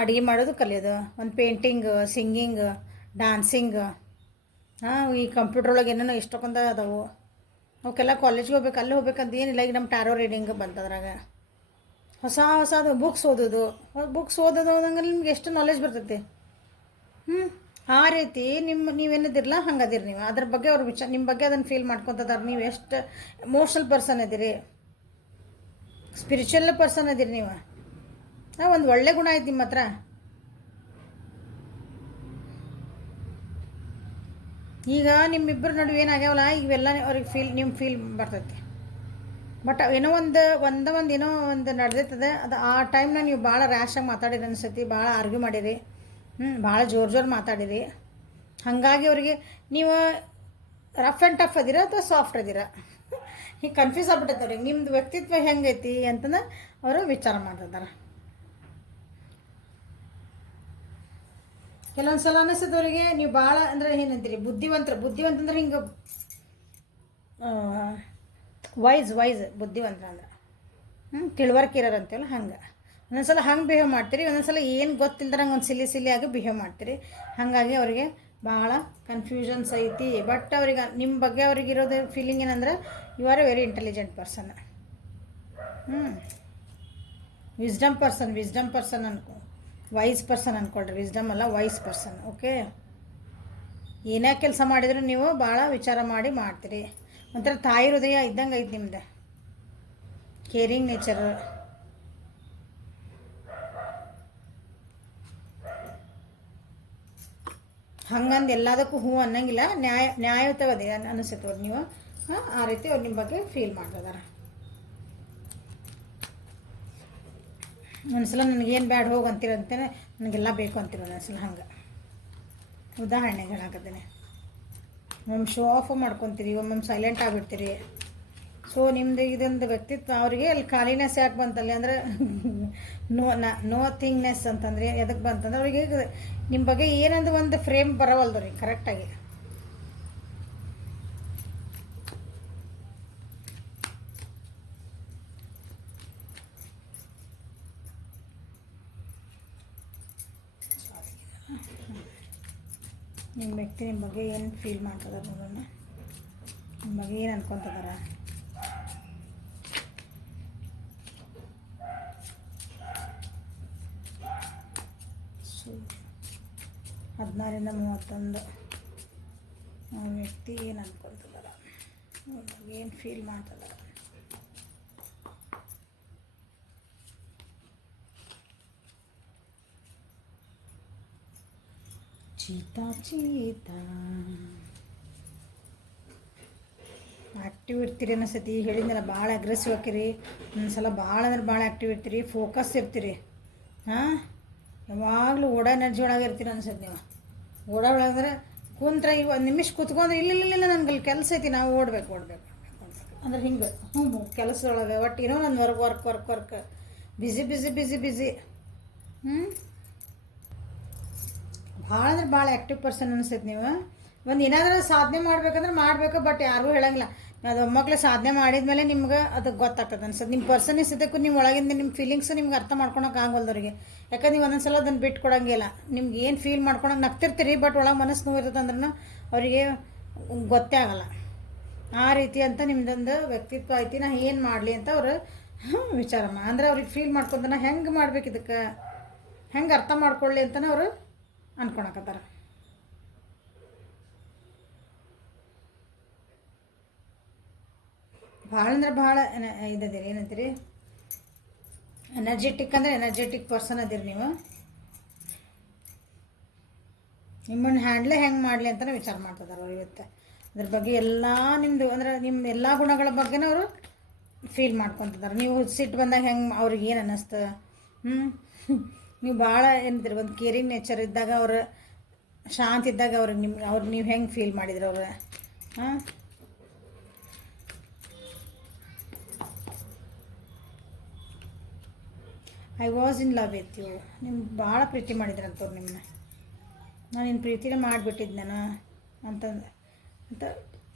ಅಡುಗೆ ಮಾಡೋದು ಕಲಿಯೋದು, ಒಂದು ಪೇಂಟಿಂಗ್, ಸಿಂಗಿಂಗ್, ಡ್ಯಾನ್ಸಿಂಗ್, ಈ ಕಂಪ್ಯೂಟರ್ ಒಳಗೆ ಏನೇನೋ ಇಷ್ಟಕ್ಕೊಂದು ಅದಾವು. ಅವಕ್ಕೆಲ್ಲ ಕಾಲೇಜ್ಗೆ ಹೋಗ್ಬೇಕು, ಅಲ್ಲಿ ಹೋಗ್ಬೇಕಂತ ಏನಿಲ್ಲ. ಈಗ ನಮ್ಮ ಟ್ಯಾರೋ ರೀಡಿಂಗ್ ಬಂತದ್ರಾಗ ಹೊಸದು ಬುಕ್ಸ್ ಓದೋದು ಅನ್ನಂಗೆ ನಿಮ್ಗೆ ಎಷ್ಟು ನಾಲೆಜ್ ಬರ್ತೈತಿ. ಆ ರೀತಿ ನೀವೇನದಿರಲ್ಲ ಹಂಗದಿರಿ ನೀವು. ಅದ್ರ ಬಗ್ಗೆ ಅವ್ರ ನಿಮ್ಮ ಬಗ್ಗೆ ಅದನ್ನು ಫೀಲ್ ಮಾಡ್ಕೊತದಾರೆ. ನೀವು ಎಷ್ಟು ಎಮೋಷ್ನಲ್ ಪರ್ಸನ್ ಅದಿರಿ, ಸ್ಪಿರಿಚುವಲ್ ಪರ್ಸನ್ ಅದಿರಿ ನೀವು. ಒಂದು ಒಳ್ಳೆ ಗುಣ ಐತಿ ನಿಮ್ಮ ಹತ್ರ. ಈಗ ನಿಮ್ಮಿಬ್ಬರು ನಡುವೆ ಏನಾಗ್ಯಾವಲ್ಲ, ಇವೆಲ್ಲ ಅವ್ರಿಗೆ ನಿಮ್ಮ ಫೀಲ್ ಬರ್ತೈತಿ. ಬಟ್ ಏನೋ ಒಂದು ನಡೆದೈತದೆ. ಅದು ಆ ಟೈಮ್ನ ನೀವು ಭಾಳ ರ್ಯಾಶಾಗಿ ಮಾತಾಡಿರಿ ಅನಿಸ್ತೈತಿ, ಭಾಳ ಆರ್ಗ್ಯೂ ಮಾಡಿರಿ, ಭಾಳ ಜೋರು ಮಾತಾಡಿರಿ. ಹಾಗಾಗಿ ಅವರಿಗೆ ನೀವು ರಫ್ ಆ್ಯಂಡ್ ಟಫ್ ಅದಿರ ಅಥವಾ ಸಾಫ್ಟ್ ಅದಿರ? ಈಗ ಕನ್ಫ್ಯೂಸ್ ಆಗ್ಬಿಟ್ಟೈತೆ ಅವ್ರಿಗೆ ನಿಮ್ದು ವ್ಯಕ್ತಿತ್ವ ಹೆಂಗೈತಿ ಅಂತಂದು ಅವರು ವಿಚಾರ ಮಾಡ್ತಿದ್ದಾರೆ. ಕೆಲವೊಂದು ಸಲ ಅನಿಸ್ತದೆ ಅವರಿಗೆ ನೀವು ಭಾಳ ಅಂದರೆ ಏನಂತೀರಿ ಬುದ್ಧಿವಂತಂದ್ರೆ ಹಿಂಗೆ ವೈಸ್ ಬುದ್ಧಿವಂತರ ಅಂದ್ರೆ ತಿಳುವಳಿಕೆ ಇರೋರು ಅಂತೀವಲ್ಲ ಹಂಗೆ ಒಂದೊಂದ್ಸಲ ಹಂಗೆ ಬಿಹೇವ್ ಮಾಡ್ತೀರಿ, ಒಂದೊಂದ್ಸಲ ಏನು ಗೊತ್ತಿಲ್ದಂಗೆ ಒಂದು ಸಿಲಿಯಾಗಿ ಬಿಹೇವ್ ಮಾಡ್ತೀರಿ. ಹಾಗಾಗಿ ಅವರಿಗೆ ಭಾಳ ಕನ್ಫ್ಯೂಷನ್ಸ್ ಐತಿ. ಬಟ್ ಅವ್ರಿಗೆ ನಿಮ್ಮ ಬಗ್ಗೆ ಅವ್ರಿಗೆ ಇರೋದು ಫೀಲಿಂಗ್ ಏನಂದ್ರೆ you are a very intelligent person. Wisdom person ಅನ್ಕೊ, ವೈಸ್ ಪರ್ಸನ್ ಅಂದ್ಕೊಳ್ರಿ, ವಿಸ್ಡಮ್ ಅಲ್ಲ ವೈಸ್ ಪರ್ಸನ್. ಓಕೆ, ಏನೇ ಕೆಲಸ ಮಾಡಿದರೂ ನೀವು ಭಾಳ ವಿಚಾರ ಮಾಡಿ ಮಾಡ್ತೀರಿ. ಒಂಥರ ತಾಯಿ ಹೃದಯ ಇದ್ದಂಗೆ ಐತೆ ನಿಮ್ದು, ಕೇರಿಂಗ್ ನೇಚರ್. ಹಂಗಂದು ಎಲ್ಲದಕ್ಕೂ ಹೂ ಅನ್ನಂಗಿಲ್ಲ, ನ್ಯಾಯಯುತವದೇ ಅನಿಸುತ್ತೆ ಅವ್ರು ನೀವು ಆ ರೀತಿ ಅವ್ರು ನಿಮ್ಮ ಬಗ್ಗೆ ಫೀಲ್ ಮಾಡ್ತಿದ್ದಾರೆ. ಒಂದ್ಸಲ ನನಗೇನು ಬ್ಯಾಡ್ ಹೋಗಿ ಅಂತೀರಂತೇನೆ ನನಗೆಲ್ಲ ಬೇಕು ಅಂತೀರ ಒಂದೊಂದ್ಸಲ. ಹಂಗೆ ಉದಾಹರಣೆಗೆ ಹೇಳಾಕತ್ತೇನೆ. ಒಮ್ಮೆ ಶೋ ಆಫ್ ಮಾಡ್ಕೊತೀರಿ, ಒಮ್ಮೊಮ್ಮೆ ಸೈಲೆಂಟ್ ಆಗಿಬಿಡ್ತೀರಿ. ಸೊ ನಿಮ್ಮದು ಇದೊಂದು ವ್ಯಕ್ತಿತ್ವ ಅವರಿಗೆ ಅಲ್ಲಿ ಖಾಲಿನೆಸ್ ಯಾಕೆ ಬಂತಲ್ಲಿ ಅಂದರೆ ನೋ ಥಿಂಗ್ನೆಸ್ ಅಂತಂದರೆ ಎದಕ್ಕೆ ಬಂತಂದ್ರೆ ಅವ್ರಿಗೆ ನಿಮ್ಮ ಬಗ್ಗೆ ಏನಂದ್ರೆ ಒಂದು ಫ್ರೇಮ್ ಬರವಲ್ದು ರೀ ಕರೆಕ್ಟಾಗಿ. ನಿಮ್ಮ ವ್ಯಕ್ತಿ ನಿಮ್ಮ ಬಗ್ಗೆ ಏನು ಫೀಲ್ ಮಾಡ್ತದಾರೆ ನೋಡೋಣ, ನಿಮ್ಮ ಬಗ್ಗೆ ಏನು ಅನ್ಕೊತದಾರ. ಸೊ 16 ಇಂದ 31 ಆ ವ್ಯಕ್ತಿ ಏನು ಅನ್ಕೊತದಾರ, ಏನು ಫೀಲ್ ಮಾಡ್ತದಾರ. ಚೀತಾ ಆ್ಯಕ್ಟಿವ್ ಇರ್ತೀರಿ ಅನ್ನಿಸ್ತೈತಿ. ಹೇಳಿದ್ನಲ್ಲ ಭಾಳ ಅಗ್ರೆಸಿವ್ ಆಕಿರಿ, ಒಂದ್ಸಲ ಭಾಳ ಅಂದ್ರೆ ಭಾಳ ಆ್ಯಕ್ಟಿವ್ ಇರ್ತೀರಿ, ಫೋಕಸ್ ಇರ್ತೀರಿ. ಯಾವಾಗಲೂ ಓಡೋ ಎನರ್ಜಿ ಒಳಗೆ ಇರ್ತೀರಿ ಅನ್ಸತ್ತೆ ನೀವು. ಓಡೋ ಒಳಗಂದ್ರೆ ಕುಂತ್ರೆ ಈಗ ಒಂದು ನಿಮಿಷ ಕೂತ್ಕೊಂಡ್ರೆ ಇಲ್ಲ ನನಗಲ್ಲಿ ಕೆಲಸ ಐತಿ, ನಾವು ಓಡ್ಬೇಕು ಅಂದ್ರೆ ಹಿಂಗೆ ಕೆಲಸದೊಳಗೆ ಒಟ್ಟು ಏನೋ ನನ್ನ ವರ್ಕ್ ಬಿಸಿ ಭಾಳ ಅಂದ್ರೆ ಭಾಳ ಆ್ಯಕ್ಟಿವ್ ಪರ್ಸನ್ ಅನಿಸ್ತೈತೆ ನೀವು. ಒಂದು ಏನಾದರೂ ಸಾಧನೆ ಮಾಡ್ಬೇಕಂದ್ರೆ ಮಾಡಬೇಕು, ಬಟ್ ಯಾರಿಗೂ ಹೇಳಂಗಿಲ್ಲ. ಅದು ಒಮ್ಮಕ್ಳು ಸಾಧನೆ ಮಾಡಿದ್ಮೇಲೆ ನಿಮ್ಗೆ ಅದು ಗೊತ್ತಾಗ್ತದೆ ಅನ್ಸುತ್ತೆ. ನಿಮ್ಮ ಪರ್ಸನಿಸ್ತಕ್ಕೂ ನಿಮ್ಮ ಒಳಗಿಂದ ನಿಮ್ಮ ಫೀಲಿಂಗ್ಸ್ ನಿಮ್ಗೆ ಅರ್ಥ ಮಾಡ್ಕೊಳಕ್ಕೆ ಆಗೋಲ್ದವ್ರಿಗೆ. ಯಾಕಂದ್ರೆ ನೀವು ಒಂದೊಂದ್ಸಲ ಅದನ್ನು ಬಿಟ್ಟು ಕೊಡೋಂಗಿಲ್ಲ. ನಿಮ್ಗೆ ಏನು ಫೀಲ್ ಮಾಡ್ಕೊಳಕ್ಕೆ ನಗ್ತಿರ್ತೀರಿ, ಬಟ್ ಒಳಗೆ ಮನಸ್ಸು ನೋವು ಇರ್ತದೆ ಅಂದ್ರೂ ಅವರಿಗೆ ಗೊತ್ತೇ ಆಗಲ್ಲ. ಆ ರೀತಿ ಅಂತ ನಿಮ್ದೊಂದು ವ್ಯಕ್ತಿತ್ವ ಐತಿ. ನಾ ಏನು ಮಾಡಲಿ ಅಂತ ಅವರು ವಿಚಾರ ಅಂದ್ರೆ ಅವ್ರಿಗೆ ಫೀಲ್ ಮಾಡ್ಕೊಂತ ನಾ ಹೆಂಗೆ ಮಾಡ್ಬೇಕು, ಇದಕ್ಕೆ ಹೆಂಗೆ ಅರ್ಥ ಮಾಡ್ಕೊಳ್ಳಿ ಅಂತಲೇ ಅವರು ಅನ್ಕೊಳಕತ್ತಾರ. ಭಾಳ ಅಂದ್ರೆ ಭಾಳ ಇದದಿರಿ, ಏನಂತೀರಿ ಎನರ್ಜೆಟಿಕ್ ಅಂದರೆ ಎನರ್ಜೆಟಿಕ್ ಪರ್ಸನ್ ಅದಿರಿ ನೀವು. ನಿಮ್ಮನ್ನು ಹ್ಯಾಂಡ್ಲೆ ಹೆಂಗೆ ಮಾಡಲಿ ಅಂತಲೇ ವಿಚಾರ ಮಾಡ್ತಿದ್ದಾರೆ ಅವ್ರು ಇವತ್ತು. ಅದ್ರ ಬಗ್ಗೆ ಎಲ್ಲ ನಿಮ್ಮದು ಅಂದರೆ ನಿಮ್ಮ ಎಲ್ಲ ಗುಣಗಳ ಬಗ್ಗೆನೂ ಅವರು ಫೀಲ್ ಮಾಡ್ಕೊತಿದ್ದಾರೆ. ನೀವು ಸಿಟ್ಟು ಬಂದಾಗ ಹೆಂಗೆ ಅವ್ರಿಗೆ ಏನು ಅನ್ನಿಸ್ತದೆ, ನೀವು ಭಾಳ ಏನಂತೀರಿ ಒಂದು ಕೇರಿಂಗ್ ನೇಚರ್ ಇದ್ದಾಗ, ಅವ್ರು ಶಾಂತ ಇದ್ದಾಗ ಅವ್ರಿಗೆ ನೀವು ಹೆಂಗೆ ಫೀಲ್ ಮಾಡಿದ್ರು ಅವ್ರು. I was in love with you. ನಿಮ್ಗೆ ಭಾಳ ಪ್ರೀತಿ ಮಾಡಿದ್ರಂತವ್ರು ನಿಮ್ಮನ್ನ. ನಾನು ನಿನ್ನ ಪ್ರೀತಿನೇ ಮಾಡಿಬಿಟ್ಟಿದ್ದು ನಾನು ಅಂತ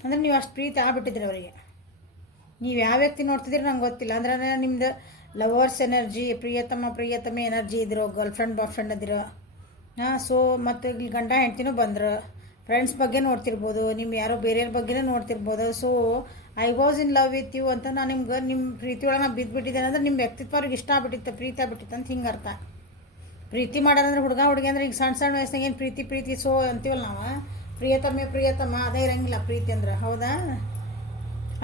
ಅಂದರೆ ನೀವು ಅಷ್ಟು ಪ್ರೀತಿ ಆಗ್ಬಿಟ್ಟಿದ್ರಿ ಅವರಿಗೆ. ನೀವು ಯಾವ ವ್ಯಕ್ತಿ ನೋಡ್ತಿದ್ದೀರಿ ನಂಗೆ ಗೊತ್ತಿಲ್ಲ. ಅಂದ್ರೆ ನಿಮ್ದು ಲವರ್ಸ್ ಎನರ್ಜಿ, ಪ್ರಿಯತಮೆ ಎನರ್ಜಿ ಇದ್ರು, ಗರ್ಲ್ ಫ್ರೆಂಡ್ ಬಾಯ್ ಫ್ರೆಂಡ್ ಅದಿರೋ. ಸೊ ಮತ್ತು ಇಲ್ಲಿ ಗಂಡ ಹೆಂಡ್ತಿನೂ ಬಂದರು, ಫ್ರೆಂಡ್ಸ್ ಬಗ್ಗೆ ನೋಡ್ತಿರ್ಬೋದು, ನಿಮ್ಮ ಯಾರೋ ಬೇರೆಯವ್ರ ಬಗ್ಗೆನೂ ನೋಡ್ತಿರ್ಬೋದು. So I was in love with you ಅಂತ ನಾನು ನಿಮ್ಮ ಪ್ರೀತಿ ಒಳಗೆ ನಾನು ಬಿದ್ದುಬಿಟ್ಟಿದ್ದೇನೆ ಅಂದರೆ ನಿಮ್ಮ ವ್ಯಕ್ತಿತ್ವ ಅವ್ರಿಗೆ ಇಷ್ಟ ಆಗ್ಬಿಟ್ಟಿತ್ತು, ಪ್ರೀತಿ ಆಗ್ಬಿಟ್ಟಿತ್ತು ಅಂತ ಹಿಂಗೆ ಅರ್ಥ. ಪ್ರೀತಿ ಮಾಡೋದಂದ್ರೆ ಹುಡುಗಿ ಅಂದರೆ ಈಗ ಸಣ್ಣ ವಯಸ್ಸಿನಾಗ ಏನು ಪ್ರೀತಿ ಸೊ ಅಂತೀವಲ್ಲ ನಾವು, ಪ್ರಿಯತಮ ಅದೇ ಇರಂಗಿಲ್ಲ ಪ್ರೀತಿ ಅಂದ್ರೆ. ಹೌದಾ?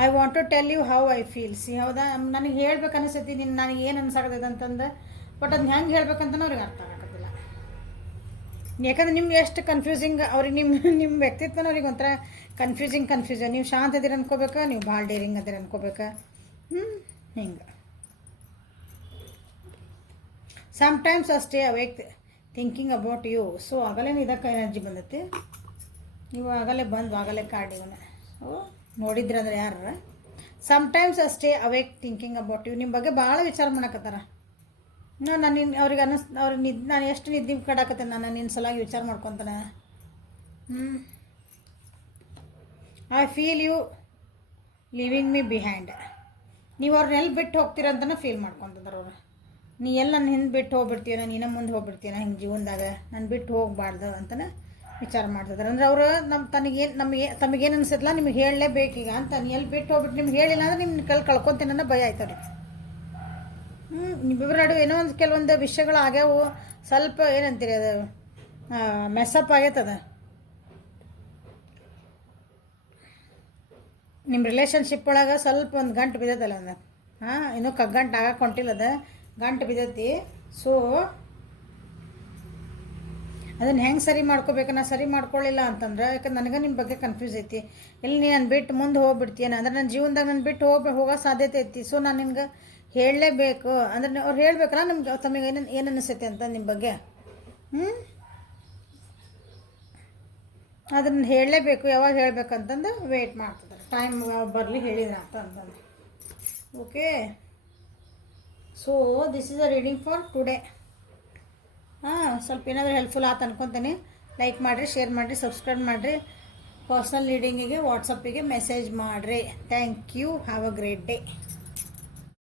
I want to tell you how I feel. ಹೌದಾ, ನನಗೆ ಹೇಳ್ಬೇಕು ಅನಿಸ್ತೈತಿ ನನಗೆ ಏನು ಅನ್ಸಾಕತ್ತೈತೆ ಅಂತಂದು, ಬಟ್ ಅದನ್ನ ಹೆಂಗೆ ಹೇಳ್ಬೇಕಂತನೂ ಅವ್ರಿಗೆ ಅರ್ಥ ಆಗೋದಿಲ್ಲ. ಯಾಕಂದ್ರೆ ನಿಮ್ಗೆ ಎಷ್ಟು ಕನ್ಫ್ಯೂಸಿಂಗ್ ಅವ್ರಿಗೆ ನಿಮ್ಮ ವ್ಯಕ್ತಿತ್ವನ ಅವ್ರಿಗೆ ಒಂಥರ ಕನ್ಫ್ಯೂಸಿಂಗ್. ನೀವು ಶಾಂತ ಅದಿರ ಅನ್ಕೋಬೇಕಾ, ನೀವು ಭಾಳ ಡೇರಿಂಗ್ ಅದಿರ ಅನ್ಕೋಬೇಕಾ, ಹಿಂಗೆ. ಸಮ್ಟೈಮ್ಸ್ ಅಷ್ಟೇ awake thinking about you. So ಆಗಲೇ ಇದಕ್ಕೆ ಎನರ್ಜಿ ಬಂದೈತಿ. ನೀವು ಆಗಲೇ ಕಾಡಿ ಇವನ್ನ ನೋಡಿದ್ರಂದ್ರೆ ಯಾರು ಸಮ್ಟೈಮ್ಸ್ ಅಷ್ಟೇ ಅವೇಕ್ ಥಿಂಕಿಂಗ್ ಅಬೌಟ್ ಯು. ನಿಮ್ಮ ಬಗ್ಗೆ ಭಾಳ ವಿಚಾರ ಮಾಡಕತ್ತಾರ. ನಾನು ನಿನ್ನ ಅವ್ರಿಗೆ ಅವ್ರಿಗೆ ನಾನು ಎಷ್ಟು ನಿದ್ದೆ ಕಡಾಕತ್ತೇನೆ, ನಾನು ನಿನ್ನ ಸಲಾಗಿ ವಿಚಾರ ಮಾಡ್ಕೊತಾನೆ. I feel you living me behind. ನೀವು ಅವ್ರನ್ನ ಎಲ್ಲಿ ಬಿಟ್ಟು ಹೋಗ್ತೀರಂತನೂ ಫೀಲ್ ಮಾಡ್ಕೊತಿದ್ರು ಅವ್ರು. ನೀ ಎಲ್ಲ ನನ್ನ ಹಿಂದೆ ಬಿಟ್ಟು ಹೋಗ್ಬಿಡ್ತೀನ, ನೀನ ಮುಂದೆ ಹೋಗ್ಬಿಡ್ತೀನ ಹಿಂಗೆ ಜೀವನದಾಗ, ನಾನು ಬಿಟ್ಟು ಹೋಗಬಾರ್ದು ಅಂತಲೇ ವಿಚಾರ ಮಾಡ್ತಿದ್ದಾರೆ. ಅಂದರೆ ಅವರು ತಮಗೇನು ಅನಿಸುತ್ತಲ್ಲ ನಿಮಗೆ ಹೇಳಲೇಬೇಕೀಗ ಅಂತ. ನೀ ಎಲ್ಲಿ ಬಿಟ್ಟು ಹೋಗ್ಬಿಟ್ಟು ನಿಮ್ಗೆ ಹೇಳಿಲ್ಲ ಅಂದ್ರೆ ನಿಮ್ಮ ಕಳ್ಕೊತೀನಿ ಅನ್ನೋ ಭಯ ಆಯ್ತದೆ. ನಿಮ್ಮಿಬ್ಬರ ನಡುವೆ ಏನೋ ಒಂದು ಕೆಲವೊಂದು ವಿಷಯಗಳು ಆಗ್ಯಾವು, ಸ್ವಲ್ಪ ಏನಂತೀರಿ ಅದು ಮೆಸ್ಸಪ್ ಆಗೈತದ. ನಿಮ್ಮ ರಿಲೇಷನ್ಶಿಪ್ ಒಳಗೆ ಸ್ವಲ್ಪ ಒಂದು ಗಂಟು ಬಿದ್ದೈತಲ್ಲ ಒಂದು, ಇನ್ನೂ ಕಗ್ಗಂಟು ಆಗಕ್ಕೆ ಹೊಂಟಿಲ್ಲದ, ಗಂಟು ಬಿದ್ದೈತಿ. ಸೊ ಅದನ್ನು ಹೆಂಗೆ ಸರಿ ಮಾಡ್ಕೋಬೇಕು, ನಾ ಸರಿ ಮಾಡ್ಕೊಳ್ಳಿಲ್ಲ ಅಂತಂದ್ರೆ, ಯಾಕಂದ್ರೆ ನನಗೆ ನಿಮ್ಮ ಬಗ್ಗೆ ಕನ್ಫ್ಯೂಸ್ ಐತಿ. ಎಲ್ಲಿ ನೀನು ನಾನು ಬಿಟ್ಟು ಮುಂದೆ ಹೋಗ್ಬಿಡ್ತೀನ ಅಂದ್ರೆ ನನ್ನ ಜೀವನದಾಗ ನಾನು ಬಿಟ್ಟು ಹೋಗೋ ಸಾಧ್ಯತೆ ಐತಿ. ಸೊ ನಾನು ನಿಮ್ಗೆ ಹೇಳಲೇಬೇಕು ಅಂದ್ರೆ ಅವ್ರು ಹೇಳ್ಬೇಕಲ್ಲ ನಿಮ್ಗೆ ತಮಗೆ ಏನು ಅನಿಸುತ್ತೆ ಅಂತ ನಿಮ್ಮ ಬಗ್ಗೆ. ಅದನ್ನು ಹೇಳಲೇಬೇಕು. ಯಾವಾಗ ಹೇಳಬೇಕಂತಂದು ವೆಯ್ಟ್ ಮಾಡ್ತಿದ್ದಾರೆ, ಟೈಮ್ ಬರಲಿ ಹೇಳಿದ್ರೆ ಅಂತಂದು. Okay, so this is a reading for today. ಸ್ವಲ್ಪ ಏನಾದರೂ ಹೆಲ್ಪ್ಫುಲ್ ಆಯ್ತು ಅನ್ಕೊತೀನಿ. ಲೈಕ್ ಮಾಡಿರಿ, ಶೇರ್ ಮಾಡಿರಿ, ಸಬ್ಸ್ಕ್ರೈಬ್ ಮಾಡಿರಿ. ಪರ್ಸ್ನಲ್ ರೀಡಿಂಗಿಗೆ ವಾಟ್ಸಪ್ಪಿಗೆ ಮೆಸೇಜ್ ಮಾಡಿರಿ. Thank you. Have a great day.